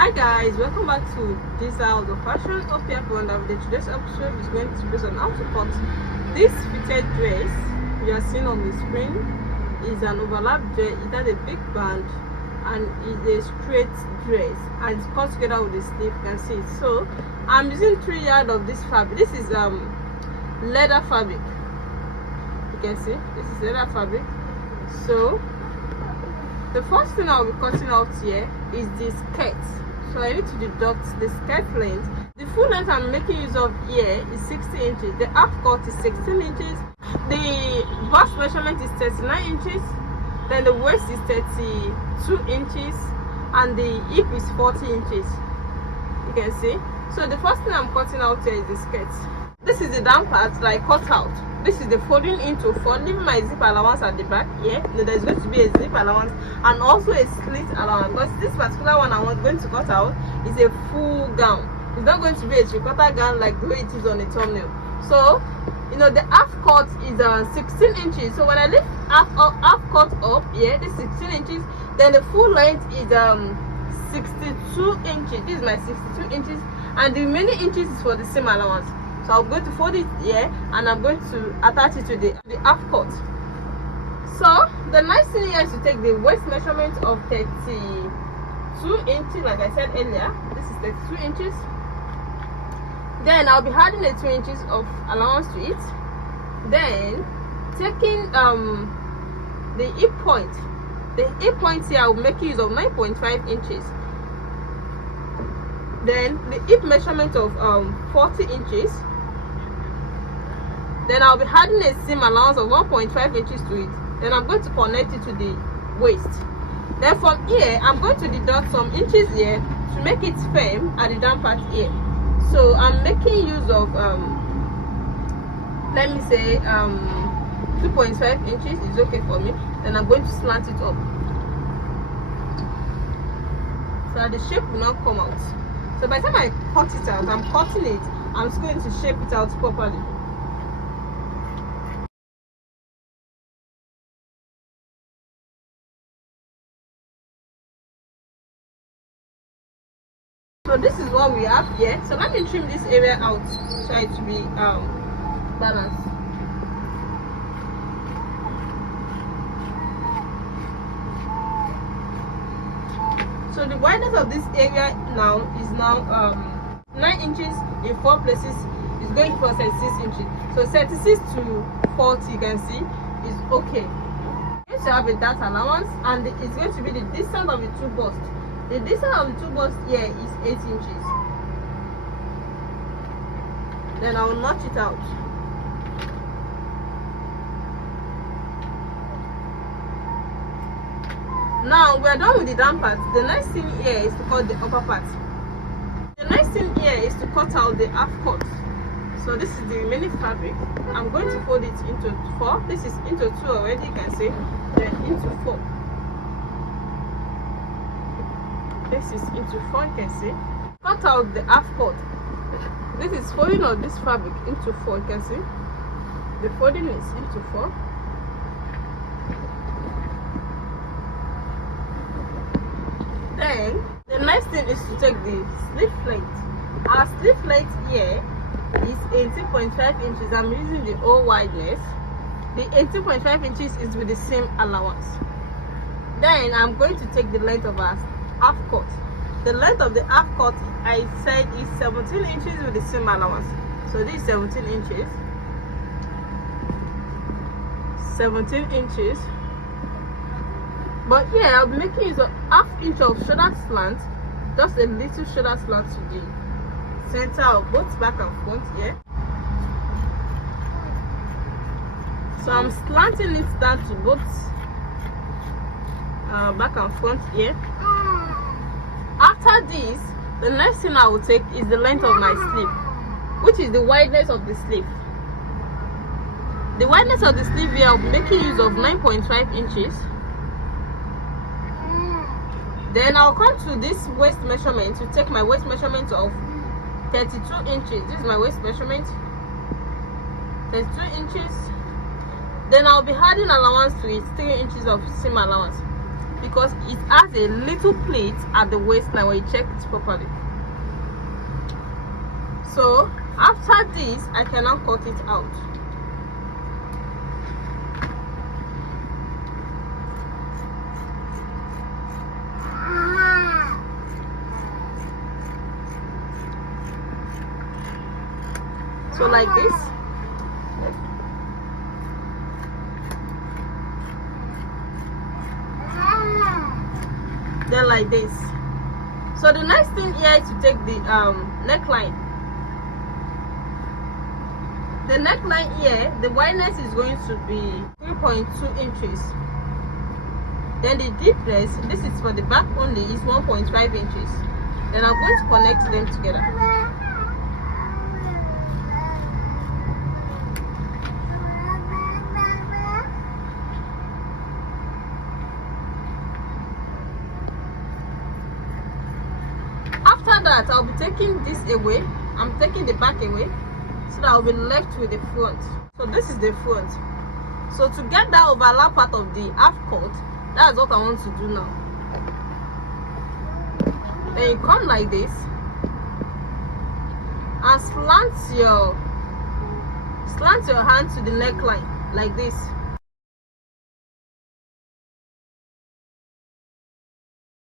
Hi guys, welcome back to this hour of fashion of people, and today's episode is going to be on how to cut this fitted dress you are seeing on the screen. Is an overlap dress. It has a big band and it's a straight dress and it's cut together with the sleeve. You can see it. So I'm using 3 yards of this fabric. This is leather fabric. You can see this is leather fabric. So the first thing I'll be cutting out here is the skirt. So I need to deduct the skirt length. The full length I'm making use of here is 60 inches. The half cut is 16 inches. The bust measurement is 39 inches. Then the waist is 32 inches. And the hip is 40 inches. You can see. So the first thing I'm cutting out here is the skirt. This is the down part that I cut out. This is the folding into 4, leaving my zip allowance at the back here. Yeah? There's going to be a zip allowance and also a slit allowance, because this particular one I'm going to cut out is a full gown. It's not going to be a 3/4 gown like the way it is on the thumbnail. So the half cut is 16 inches. So when I lift half cut up here, this 16 inches, then the full length is 62 inches. This is my 62 inches, and the remaining inches is for the seam allowance. So I'm going to fold it here and I'm going to attach it to the half cut. So the next thing here is to take the waist measurement of 32 inches, like I said earlier. This is 32 inches. Then I'll be adding a 2 inches of allowance to it. Then taking the hip point. The hip point here I'll make use of 9.5 inches. Then the hip measurement of 40 inches. Then I'll be adding a seam allowance of 1.5 inches to it. Then I'm going to connect it to the waist. Then from here, I'm going to deduct some inches here to make it firm at the down part here. So I'm making use of, let me say, 2.5 inches is okay for me. Then I'm going to slant it up. So the shape will not come out. So by the time I cut it out, I'm cutting it, I'm just going to shape it out properly. So this is what we have here. So let me trim this area out so it to be balanced. So the wideness of this area now is 9 inches in 4 places. Is going for 36 inches. So 36 to 40, you can see, is okay. You should have a dart allowance, and it's going to be the distance of the 2 busts. The distance of the 2 busts here is 8 inches. Then I will notch it out. Now we are done with the down part. The next thing here is to cut the upper part. The next thing here is to cut out the half cut. So this is the remaining fabric. I'm going to fold it into 4. This is into 2 already, you can see. Then into 4. This is into 4, you can see. Cut out the half cut. This is folding of this fabric into 4, you can see. The folding is into 4. Then the next thing is to take the sleeve length. Our sleeve length here is 18.5 inches. I'm using the whole wideness. The 18.5 inches is with the seam allowance. Then I'm going to take the length of our half cut. The length of the half cut I said is 17 inches with the seam allowance. So this is 17 inches. 17 inches. But here I'll be making use of ½ inch of shoulder slant, just a little shoulder slant to the center of both back and front here. So I'm slanting it down to both back and front here. After this, the next thing I will take is the length of my sleeve, which is the wideness of the sleeve. The wideness of the sleeve here I'll be making use of 9.5 inches. Then I'll come to this waist measurement to take my waist measurement of 32 inches. This is my waist measurement. 32 inches. Then I'll be adding allowance to it, 3 inches of seam allowance. because it has a little pleat at the waistline when you check it properly. So after this, I can now cut it out. So like this. Then like this. So the next thing here is to take the neckline. The neckline here, the wideness is going to be 3.2 inches. Then the deepness, this is for the back only, is 1.5 inches. Then I'm going to connect them together. After that, I'll be taking this away. I'm taking the back away, so that I'll be left with the front. So this is the front. So to get that overlap part of the half cut, that's what I want to do now. Then you come like this and slant your hand to the neckline like this.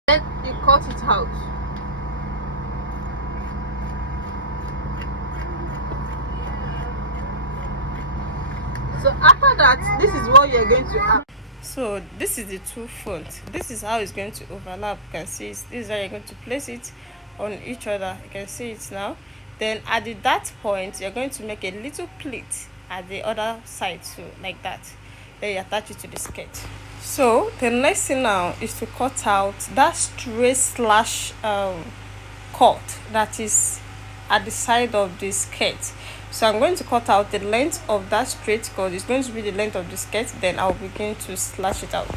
Then you cut it out. So after that, this is what you're going to have. So this is the two front. This is how it's going to overlap. You can see this is how you're going to place it on each other. You can see it now. Then at that point, you're going to make a little pleat at the other side too, like that. Then you attach it to the skirt. So the next thing now is to cut out that straight slash cut that is at the side of the skirt. So I'm going to cut out the length of that straight cut. It's going to be the length of the skirt. Then I'll begin to slash it out.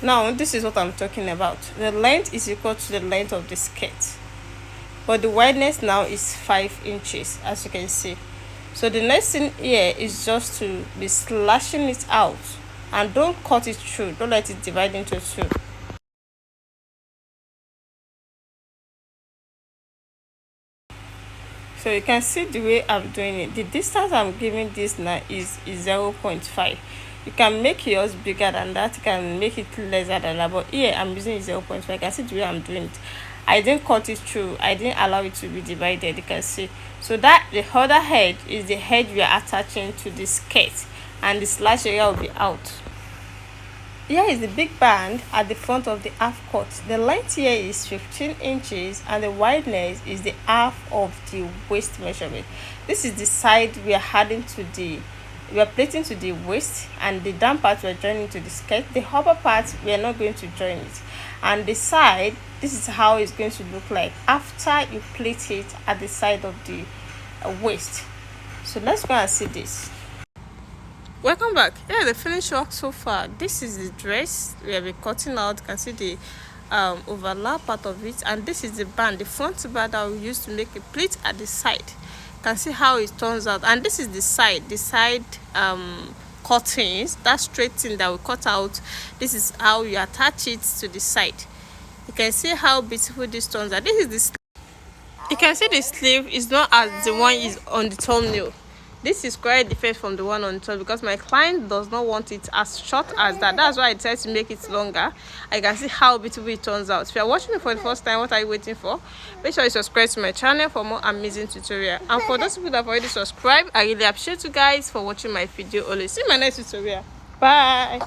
Now this is what I'm talking about. The length is equal to the length of the skirt, but the wideness now is 5 inches, as you can see. So the next thing here is just to be slashing it out, and don't cut it through. Don't let it divide into two. So you can see the way I'm doing it. The distance I'm giving this now is 0.5. You can make yours bigger than that. You can make it lesser than that. But here I'm using 0.5. You can see the way I'm doing it. I didn't cut it through. I didn't allow it to be divided. You can see. So that the other head is the head we are attaching to the skirt, and the slash area will be out. Here is the big band at the front of the half cut. The length here is 15 inches and the wideness is the half of the waist measurement. This is the side we are adding to we are plating to the waist, and the down part we are joining to the skirt. The upper part we are not going to join it, and the side, this is how it's going to look like after you plait it at the side of the waist. So let's go and see this. Welcome back. Yeah, the finished work so far. This is the dress we have been cutting out. You can see the overlap part of it, and this is the band, the front band that we used to make a pleat at the side. You can see how it turns out, and this is the side cuttings, that straight thing that we cut out. This is how you attach it to the side. You can see how beautiful this turns out. This is the sleeve. You can see the sleeve is not as the one is on the thumbnail. This is quite different from the one on top because my client does not want it as short as that. That's why I decided to make it longer. I can see how beautiful it turns out. If you are watching me for the first time, what are you waiting for? Make sure you subscribe to my channel for more amazing tutorial. And for those people that have already subscribed, I really appreciate you guys for watching my video. Always see my next tutorial. Bye.